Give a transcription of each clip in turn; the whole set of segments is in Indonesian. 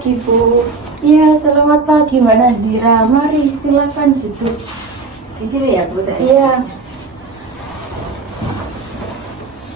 pagi, Bu. Iya, selamat pagi Mbak Nazira. Mari silakan duduk. Di sini ya, Bu, saya? Iya.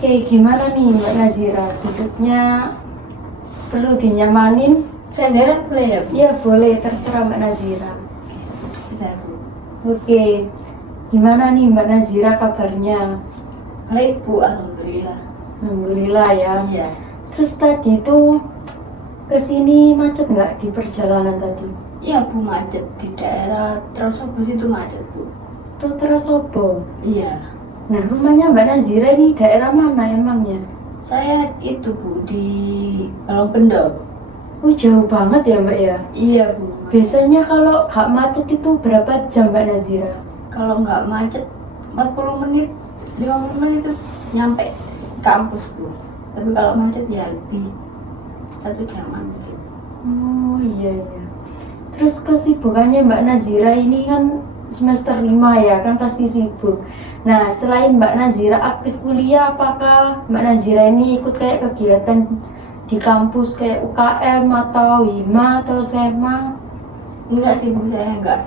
Oke, gimana nih Mbak Nazira? Duduknya perlu dinyamanin? Senderan boleh ya, Bu? Iya, boleh. Terserah Mbak Nazira. Sudah, Bu. Oke. Gimana nih Mbak Nazira kabarnya? Baik, Bu. Alhamdulillah. Alhamdulillah ya. Iya. Terus tadi tuh kesini macet nggak di perjalanan tadi? Iya, Bu, macet. Di daerah Trosobo itu macet, Bu. Tuh Trosobo. Iya. Nah, rumahnya Mbak Nazira ini daerah mana emangnya? Saya itu, Bu, di Balongbendo. Oh, jauh banget ya Mbak ya? Iya, Bu. Biasanya kalau nggak macet itu berapa jam Mbak Nazira? Kalau nggak macet, 40 menit, 50 menit itu nyampe kampus, Bu. Tapi kalau macet ya lebih 1 jaman mungkin. Oh iya. Terus kesibukannya Mbak Nazira ini kan semester 5 ya, kan pasti sibuk. Nah, selain Mbak Nazira aktif kuliah, apakah Mbak Nazira ini ikut kayak kegiatan di kampus kayak UKM atau HIMA atau SMA? Enggak sih, Bu, saya enggak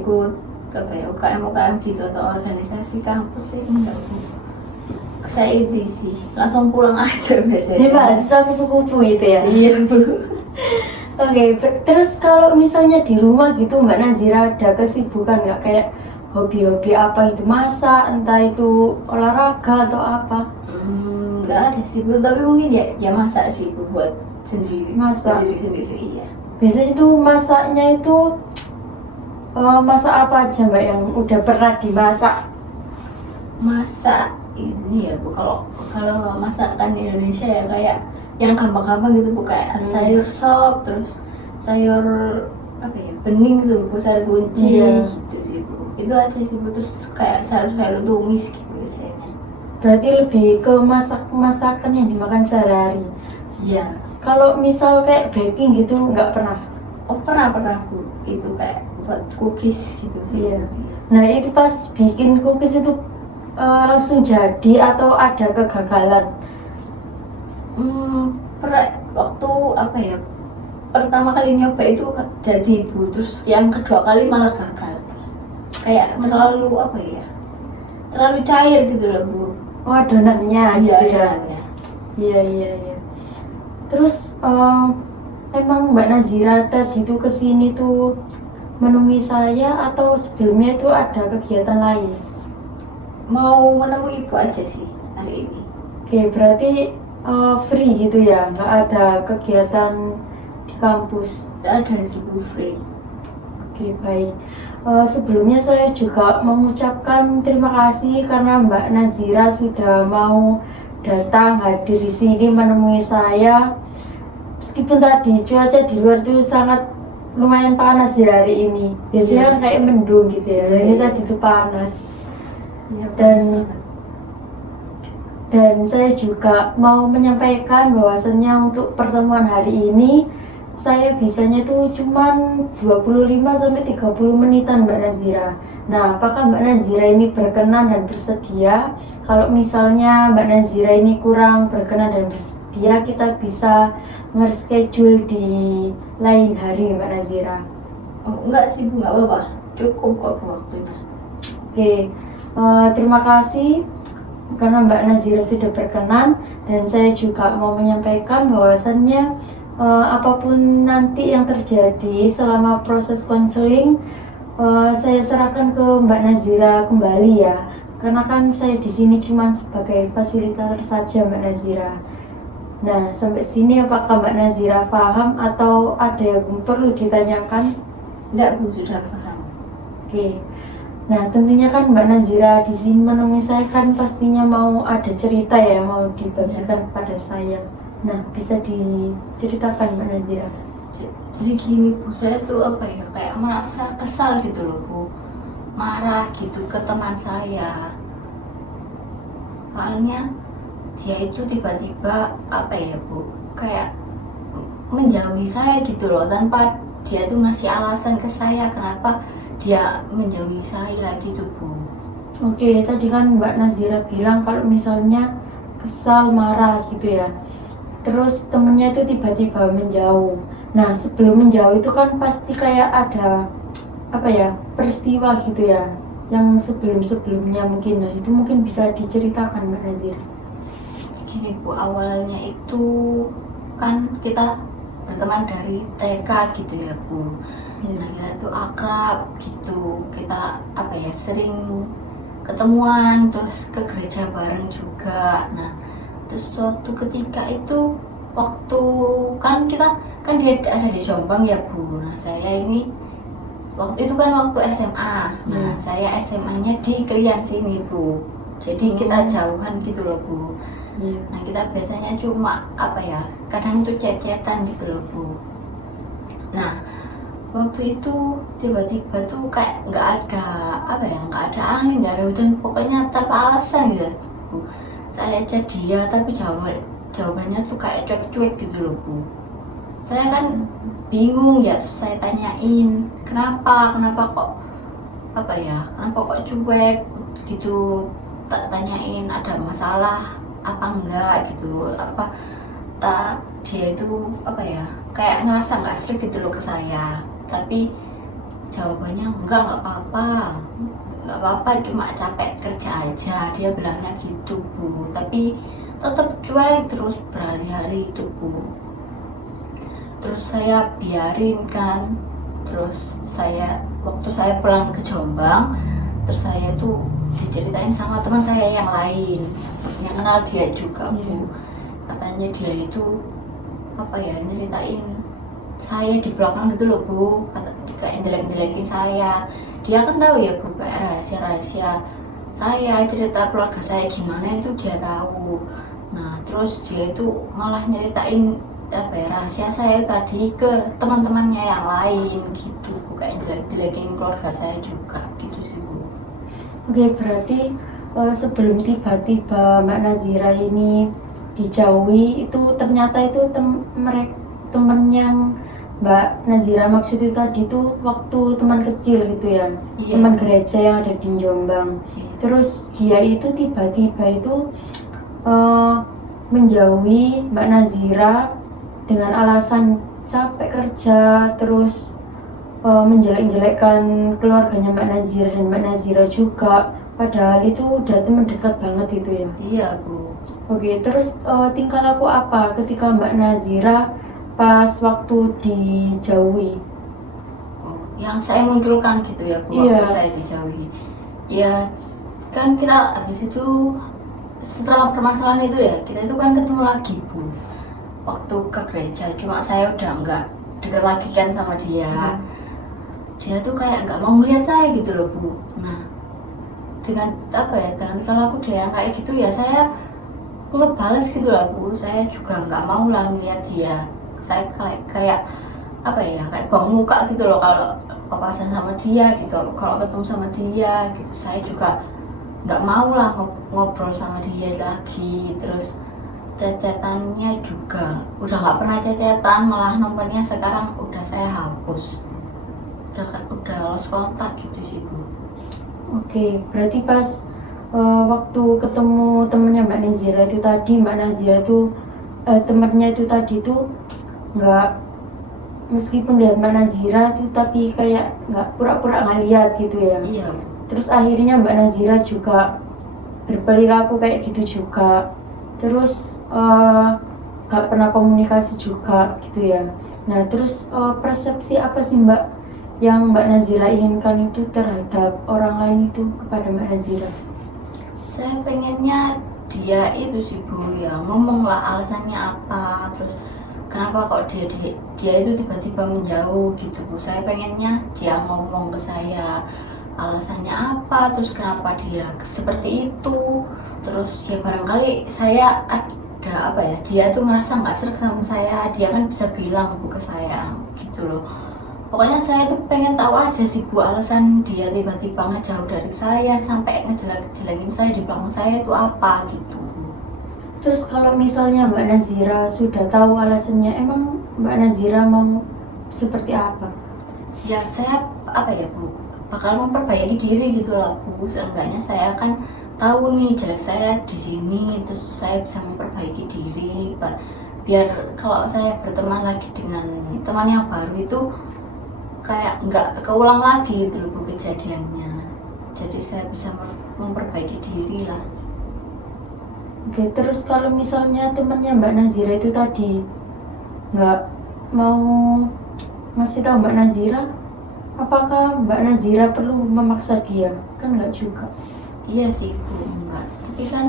ikut apa ya, UKM gitu atau organisasi kampus sih, enggak, Bu. Saya itu sih langsung pulang aja biasanya. Ini mahasiswa kupu-kupu gitu ya? Iya, Bu. Oke, terus kalau misalnya di rumah gitu Mbak Nazira ada kesibukan nggak kayak hobi-hobi apa itu, masak, entah itu olahraga atau apa? Enggak ada sih, Bu, tapi mungkin ya masak sih, Bu, buat sendiri. Masak? Sendiri, iya. Biasanya itu masaknya itu masak apa aja Mbak yang udah pernah dimasak? Masak ini ya, Bu, kalau masakan Indonesia ya kayak yang gampang-gampang gitu, Bu, kayak sayur sop, terus sayur apa ya, bening gitu, Bu, sayur kunci. Iya. Gitu sih, Bu. Itu aja sih, Bu, terus kayak sayur tumis gitu biasanya. Berarti lebih ke masakan yang dimakan sehari-hari. Iya. Kalau misal kayak baking gitu nggak pernah? Oh, pernah, Bu. Itu kayak buat cookies gitu sih. Iya. Nah, itu pas bikin cookies itu langsung jadi atau ada kegagalan? Pernah waktu apa ya, pertama kali nyoba itu jadi, Bu, terus yang kedua kali malah gagal. Kayak terlalu apa ya, terlalu cair gitu loh, Bu. Oh, adonannya Iya, gitu ya? iya. Iya. Terus emang Mbak Nazira tadi tuh kesini tuh menemui saya atau sebelumnya itu ada kegiatan lain? Mau menemui Ibu aja sih hari ini. Oke, berarti free gitu ya, nggak ada kegiatan di kampus? Tidak ada sih, Bu, free. Oke, baik. Sebelumnya saya juga mengucapkan terima kasih karena Mbak Nazira sudah mau datang hadir di sini menemui saya. Meskipun tadi cuaca di luar itu sangat lumayan panas ya hari ini. Biasanya kan kayak mendung gitu ya. Dan ini tadi itu panas. Iya, Dan saya juga mau menyampaikan bahwasannya untuk pertemuan hari ini saya bisanya itu cuman 25-30 menitan Mbak Nazira. Nah, apakah Mbak Nazira ini berkenan dan bersedia? Kalau misalnya Mbak Nazira ini kurang berkenan dan bersedia, kita bisa nge-schedule di lain hari Mbak Nazira. Oh, enggak sih, Bu, enggak apa-apa. Cukup kok, Bu, waktunya. Oke, terima kasih karena Mbak Nazira sudah berkenan, dan saya juga mau menyampaikan bahwasannya apapun nanti yang terjadi selama proses konseling, saya serahkan ke Mbak Nazira kembali ya, karena kan saya di sini cuma sebagai fasilitator saja Mbak Nazira. Nah, sampai sini apakah Mbak Nazira paham atau ada yang perlu ditanyakan? Enggak, Bu, sudah paham. Oke. Nah, tentunya kan Mbak Nazira di sini menemui saya kan pastinya mau ada cerita ya, mau dibagikan kepada saya. Nah, bisa diceritakan Mbak Nazira? Jadi gini, Bu, saya tuh apa ya, kayak merasa kesal gitu loh, Bu, marah gitu ke teman saya. Soalnya dia itu tiba-tiba apa ya, Bu, kayak menjauhi saya gitu loh, tanpa dia tuh ngasih alasan ke saya kenapa dia menjauhi saya gitu, Bu. Oke, tadi kan Mbak Nazira bilang kalau misalnya kesal, marah gitu ya. Terus temennya itu tiba-tiba menjauh. Nah, sebelum menjauh itu kan pasti kayak ada apa ya, peristiwa gitu ya, yang sebelum-sebelumnya mungkin. Nah, itu mungkin bisa diceritakan Mbak Nazira. Gini Bu, awalnya itu kan kita berteman dari TK gitu ya Bu. Nah kita tuh akrab gitu, kita apa ya, sering ketemuan, terus ke gereja bareng juga. Nah terus suatu ketika itu, waktu kan kita kan dia ada di Jombang ya Bu. Nah saya ini waktu itu kan waktu SMA. Nah saya SMA-nya di Krian sini Bu, jadi kita jauhan gitu loh Bu. Nah kita biasanya cuma apa ya, kadang itu chat-chatan gitu loh Bu. Nah waktu itu tiba-tiba tuh kayak nggak ada apa ya, nggak ada angin, nggak ada hujan, pokoknya tanpa alasan gitu Bu. Saya chat dia tapi jawabannya tuh kayak cuek-cuek gitu loh Bu. Saya kan bingung ya, terus saya tanyain kenapa kok apa ya, kenapa kok cuek gitu. Tak tanyain ada masalah apa enggak gitu, apa tak dia itu apa ya, kayak ngerasa nggak serik gitu loh ke saya. Tapi jawabannya nggak apa-apa, cuma capek kerja aja, dia bilangnya gitu Bu. Tapi tetap cuek terus berhari-hari itu Bu. Terus saya biarin kan, terus waktu saya pulang ke Jombang, terus saya tuh diceritain sama teman saya yang lain yang kenal dia juga Bu. Katanya dia itu apa ya, nyeritain saya di belakang gitu loh Bu, kayak jelek-jelekin saya. Dia kan tahu ya Bu, kayak rahasia-rahasia saya, cerita keluarga saya gimana itu dia tahu. Nah terus dia itu malah nyeritain apa ya, rahasia saya tadi ke teman-temannya yang lain gitu Bu, kayak jelek-jelekin keluarga saya juga gitu sih Bu. Oke, berarti sebelum tiba-tiba Mbak Nazira ini dijauhi, itu ternyata itu temen yang Mbak Nazira maksud itu tadi itu waktu teman kecil gitu ya, teman gereja yang ada di Jombang. Terus dia itu tiba-tiba itu menjauhi Mbak Nazira dengan alasan capek kerja, terus menjelek-jelekkan keluarganya Mbak Nazira dan Mbak Nazira juga, padahal itu udah teman dekat banget itu ya. Iya Bu. Oke, terus tingkah laku apa ketika Mbak Nazira pas waktu dijauhi? Yang saya munculkan gitu ya Bu, waktu saya dijauhi. Ya kan kita habis itu setelah permasalahan itu ya, kita itu kan ketemu lagi Bu, waktu ke gereja. Cuma saya udah nggak deket lagi kan sama dia. Dia tuh kayak nggak mau melihat saya gitu loh Bu. Nah dengan apa ya, dengan kalau aku dia kayak gitu ya, saya ngebales gitu lah Bu. Saya juga nggak mau lah melihat dia. Saya kayak apa ya, kayak buang muka gitu loh kalau papasan sama dia gitu, kalau ketemu sama dia gitu. Saya juga nggak mau lah ngobrol sama dia lagi. Terus cecetannya juga udah nggak pernah cecetan, malah nomornya sekarang udah saya hapus, udah lost kontak gitu sih Bu. Oke, berarti pas waktu ketemu temennya Mbak Nazira itu tadi, Mbak Nazira itu temennya itu tadi tuh nggak, meskipun lihat Mbak Nazira itu tapi kayak nggak, pura-pura nggak lihat gitu ya. Iya. Terus akhirnya Mbak Nazira juga berperilaku kayak gitu juga. Terus nggak pernah komunikasi juga gitu ya. Nah terus persepsi apa sih Mbak yang Mbak Nazira inginkan itu terhadap orang lain itu kepada Mbak Nazira? Saya pengennya dia itu sih Bu ya, ngomong lah alasannya apa, terus kenapa kok dia itu tiba-tiba menjauh gitu Bu. Saya pengennya dia ngomong ke saya alasannya apa, terus kenapa dia seperti itu. Terus ya barangkali saya ada apa ya, dia tuh ngerasa nggak serak sama saya, dia kan bisa bilang Bu ke saya gitu loh. Pokoknya saya tuh pengen tahu aja sih Bu, alasan dia tiba-tiba ngejauh dari saya sampai ngejelek-jelekin saya di belakang saya itu apa gitu. Terus kalau misalnya Mbak Nazira sudah tahu alasannya, emang Mbak Nazira mau seperti apa? Ya saya apa ya Bu, bakal memperbaiki diri gitu loh Bu. Seenggaknya saya kan tahu nih jelek saya di sini, terus saya bisa memperbaiki diri biar kalau saya berteman lagi dengan teman yang baru itu kayak nggak keulang lagi gitu loh Bu kejadiannya. Jadi saya bisa memperbaiki diri lah. Oke, terus kalau misalnya temannya Mbak Nazira itu tadi nggak mau ngasih tahu Mbak Nazira, apakah Mbak Nazira perlu memaksa dia? Kan nggak juga. Iya sih Bu, enggak. Tapi kan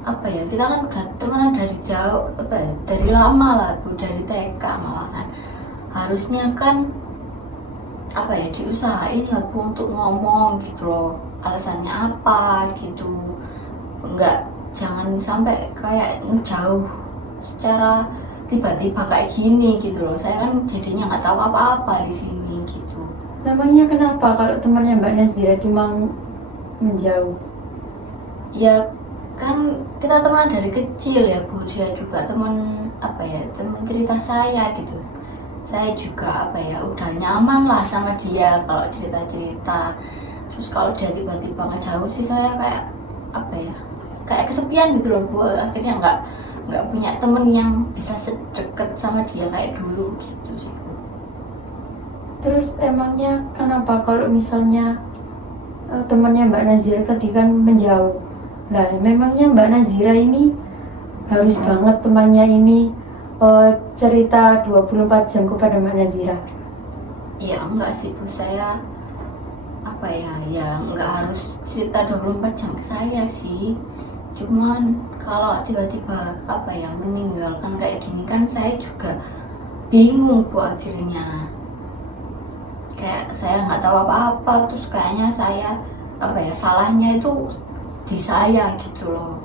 apa ya, kita kan udah temenan dari jauh, apa ya, dari lama lah Bu, dari TK malahan. Harusnya kan apa ya, diusahain lah Bu untuk ngomong gitu loh, alasannya apa gitu. Enggak, jangan sampai kayak ngejauh secara tiba-tiba kayak gini gitu loh. Saya kan jadinya nggak tahu apa-apa di sini gitu. Namanya kenapa kalau temannya Mbak Nazira cuma menjauh? Ya kan kita teman dari kecil ya Bu, dia juga teman apa ya, teman cerita saya gitu. Saya juga apa ya, udah nyaman lah sama dia kalau cerita-cerita. Terus kalau dia tiba-tiba ngejauh sih saya kayak apa ya, kayak kesepian gitu loh Bu. Akhirnya nggak punya temen yang bisa sedekat sama dia kayak dulu gitu sih Bu. Terus emangnya kenapa kalau misalnya temannya Mbak Nazira tadi kan menjauh? Nah, memangnya Mbak Nazira ini harus banget temannya ini cerita 24 jam kepada Mbak Nazira? Iya enggak sih Bu, saya apa ya, ya nggak harus cerita 24 jam ke saya sih. Cuman kalau tiba-tiba apa ya, meninggalkan kayak gini kan saya juga bingung Bu akhirnya. Kayak saya nggak tahu apa-apa, terus kayaknya saya apa ya, salahnya itu di saya gitu loh.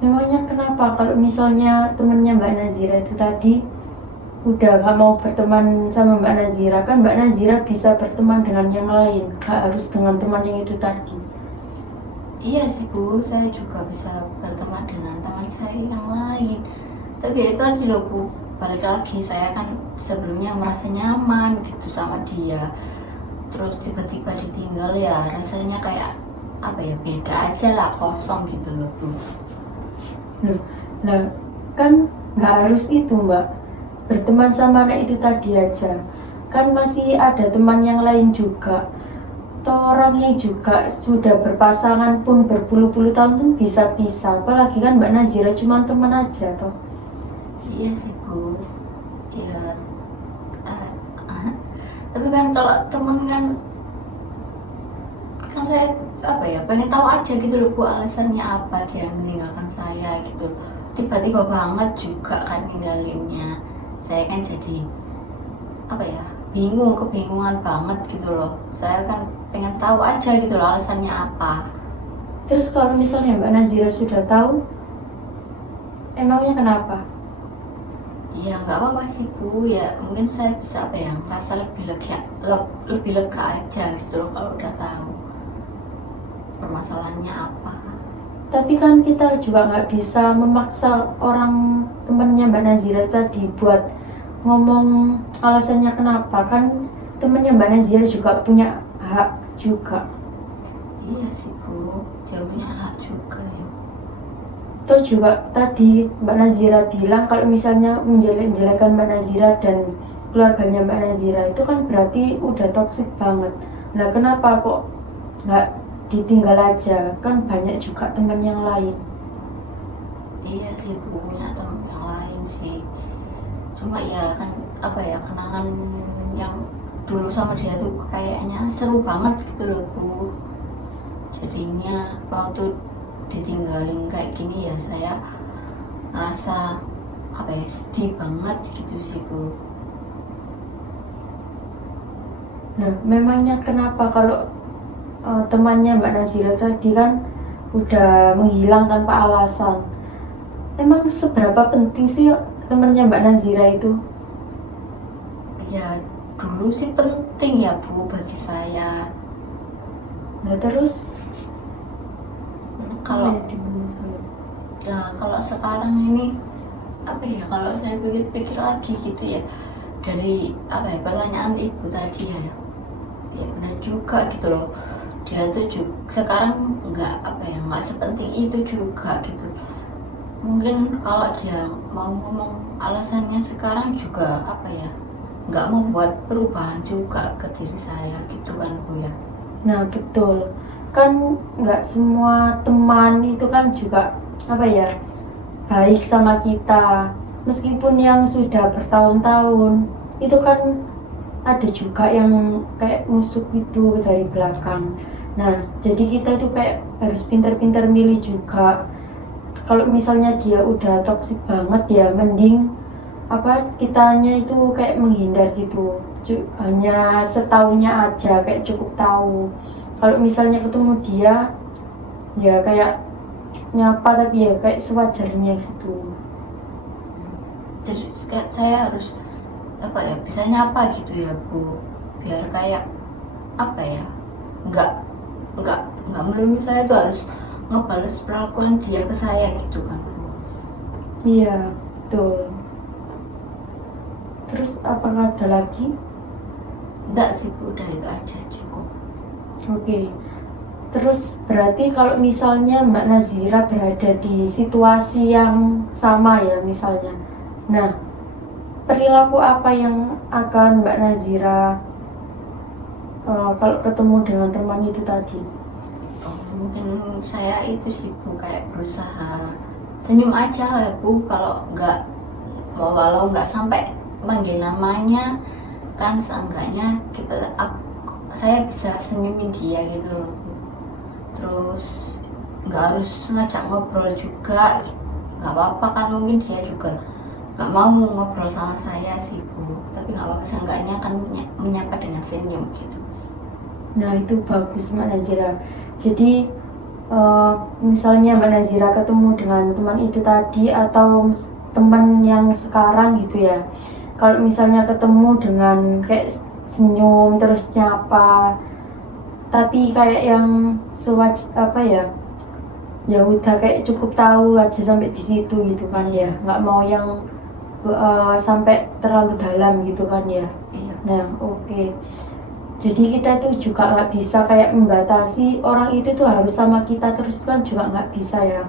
Memangnya kenapa kalau misalnya temennya Mbak Nazira itu tadi udah gak mau berteman sama Mbak Nazira, kan Mbak Nazira bisa berteman dengan yang lain, gak harus dengan teman yang itu tadi. Iya sih Bu, saya juga bisa berteman dengan teman saya yang lain. Tapi ya itu aja loh Bu, balik lagi saya kan sebelumnya merasa nyaman gitu sama dia. Terus tiba-tiba ditinggal ya rasanya kayak apa ya, beda aja lah, kosong gitu loh Bu. Loh, lah kan nggak harus itu Mbak, berteman sama anak itu tadi aja, kan masih ada teman yang lain juga. Toh orangnya juga sudah berpasangan pun berpuluh-puluh tahun pun bisa pisah, apalagi kan Mbak Nazira cuma teman aja toh. Iya sih Bu, ya tapi kan kalau temen kan saya apa ya, pengen tahu aja gitu loh Bu, alasannya apa dia meninggalkan saya gitu. Tiba-tiba banget juga kan ninggalinnya. Saya kan jadi apa ya, kebingungan banget gitu loh. Saya kan pengen tahu aja gitu loh alasannya apa. Terus kalau misalnya Mbak Nazira sudah tahu, emangnya kenapa? Ya nggak apa-apa sih Bu, ya mungkin saya bisa apa ya, merasa lebih lega aja gitu loh kalau udah tahu permasalahannya apa. Tapi kan kita juga nggak bisa memaksa orang temennya Mbak Nazira tadi buat ngomong alasannya kenapa, kan temennya Mbak Nazira juga punya hak juga. Iya sih Bu, dia punya hak juga ya. Toh juga tadi Mbak Nazira bilang kalau misalnya menjelek-jelekan Mbak Nazira dan keluarganya Mbak Nazira itu kan berarti udah toksik banget. Nah kenapa kok nggak ditinggal aja, kan banyak juga teman yang lain. Iya sih Bu, punya teman yang lain sih. Cuma ya kan apa ya, kenangan yang dulu sama dia tuh kayaknya seru banget gitu loh Bu. Jadinya waktu ditinggalin kayak gini ya saya ngerasa apa ya, sedih banget gitu sih Bu. Nah memangnya kenapa kalau temannya Mbak Nazira tadi kan udah menghilang tanpa alasan, emang seberapa penting sih temannya Mbak Nazira itu? Ya dulu sih penting ya Bu bagi saya. Nah terus Kalau ya kalau sekarang ini apa ya, kalau saya pikir-pikir lagi gitu ya, dari apa ya, pertanyaan ibu tadi ya, ya benar juga gitu loh. Dia tuh juga sekarang nggak apa ya, nggak sepenting itu juga gitu. Mungkin kalau dia mau ngomong alasannya sekarang juga apa ya, nggak mau buat perubahan juga ke diri saya gitu kan Bu ya. Nah betul, kan nggak semua teman itu kan juga apa ya baik sama kita. Meskipun yang sudah bertahun-tahun itu kan ada juga yang kayak nusuk itu dari belakang. Nah jadi kita itu kayak harus pintar-pintar milih juga. Kalau misalnya dia udah toksik banget ya mending apa kitanya itu kayak menghindar gitu. Hanya setaunya aja kayak cukup tahu. Kalau misalnya ketemu dia ya kayak nyapa tapi ya kayak sewajarnya gitu. Jadi saya harus apa ya, bisa nyapa gitu ya Bu, biar kayak apa ya, nggak nggak melulu saya tuh harus ngebales perlakuan dia ke saya gitu kan Bu. Iya betul. Terus apakah ada lagi? Enggak sih Bu, udah itu aja cukup. Oke. Terus berarti kalau misalnya Mbak Nazira berada di situasi yang sama ya misalnya. Nah, perilaku apa yang akan Mbak Nazira kalau ketemu dengan teman itu tadi? Oh, mungkin saya itu sih Bu, kayak berusaha senyum aja lah Bu, kalau nggak mau, walau nggak sampai manggil namanya kan, seenggaknya saya bisa senyumin dia gitu loh Bu. Terus nggak harus ngajak ngobrol juga, nggak apa-apa kan, mungkin dia juga nggak mau ngobrol sama saya sih Bu, tapi nggak apa-apa, seenggaknya kan menyapa dengan senyum gitu. Nah itu bagus Mbak Nazira. Jadi misalnya Mbak Nazira ketemu dengan teman itu tadi atau teman yang sekarang gitu ya. Kalau misalnya ketemu dengan kayak senyum terus nyapa, tapi kayak yang apa ya, ya udah kayak cukup tahu aja sampai di situ gitu kan ya, nggak mau yang sampai terlalu dalam gitu kan ya. Iya. Nah oke. Jadi kita itu juga nggak bisa kayak membatasi orang itu tuh harus sama kita terus kan juga nggak bisa ya.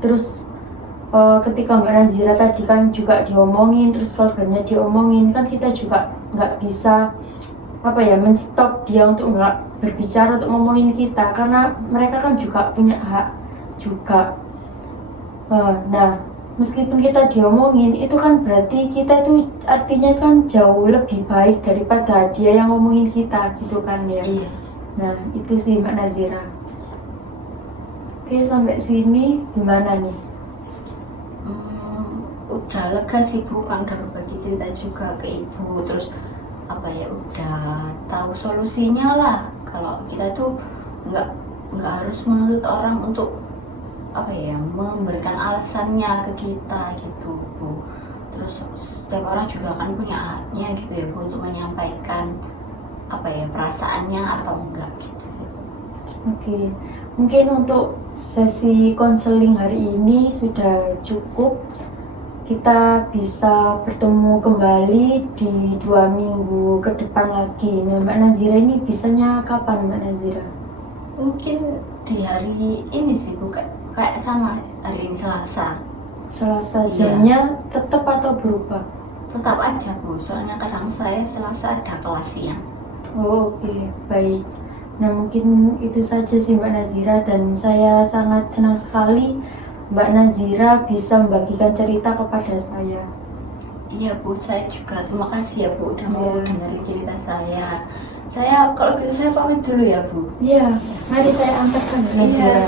Terus ketika Mbak Nazira tadi kan juga diomongin, terus keluarganya diomongin, kan kita juga nggak bisa apa ya menstop dia untuk nggak berbicara, untuk ngomongin kita, karena mereka kan juga punya hak juga. Nah meskipun kita diomongin itu kan berarti kita itu artinya kan jauh lebih baik daripada dia yang ngomongin kita gitu kan ya. Iya. Nah itu sih Mbak Nazira. Oke sampai sini gimana nih? Udah lega sih Bu, kan udah berbagi cerita juga ke Ibu, terus apa ya, udah tahu solusinya lah. Kalau kita tuh nggak harus menuntut orang untuk apa ya, memberikan alasannya ke kita gitu Bu. Terus setiap orang juga kan punya haknya gitu ya Bu, untuk menyampaikan apa ya, perasaannya atau enggak gitu sih Bu. Oke, mungkin untuk sesi konseling hari ini sudah cukup. Kita bisa bertemu kembali di 2 minggu ke depan lagi. Nah Mbak Nazira ini bisanya kapan Mbak Nazira? Mungkin di hari ini sih Bu, kayak sama hari ini Selasa. Selasa Iya. jamnya tetap atau berubah? Tetap aja Bu, soalnya kadang saya Selasa ada kelas siang. Oh oke, baik. Nah mungkin itu saja sih Mbak Nazira, dan saya sangat senang sekali Mbak Nazira bisa membagikan cerita kepada saya. Iya Bu, saya juga terima kasih ya Bu udah mau Iya. dengerin cerita saya. Saya kalau gitu saya pamit dulu ya Bu. Iya, mari saya antarkan Mbak Nazira. Iya.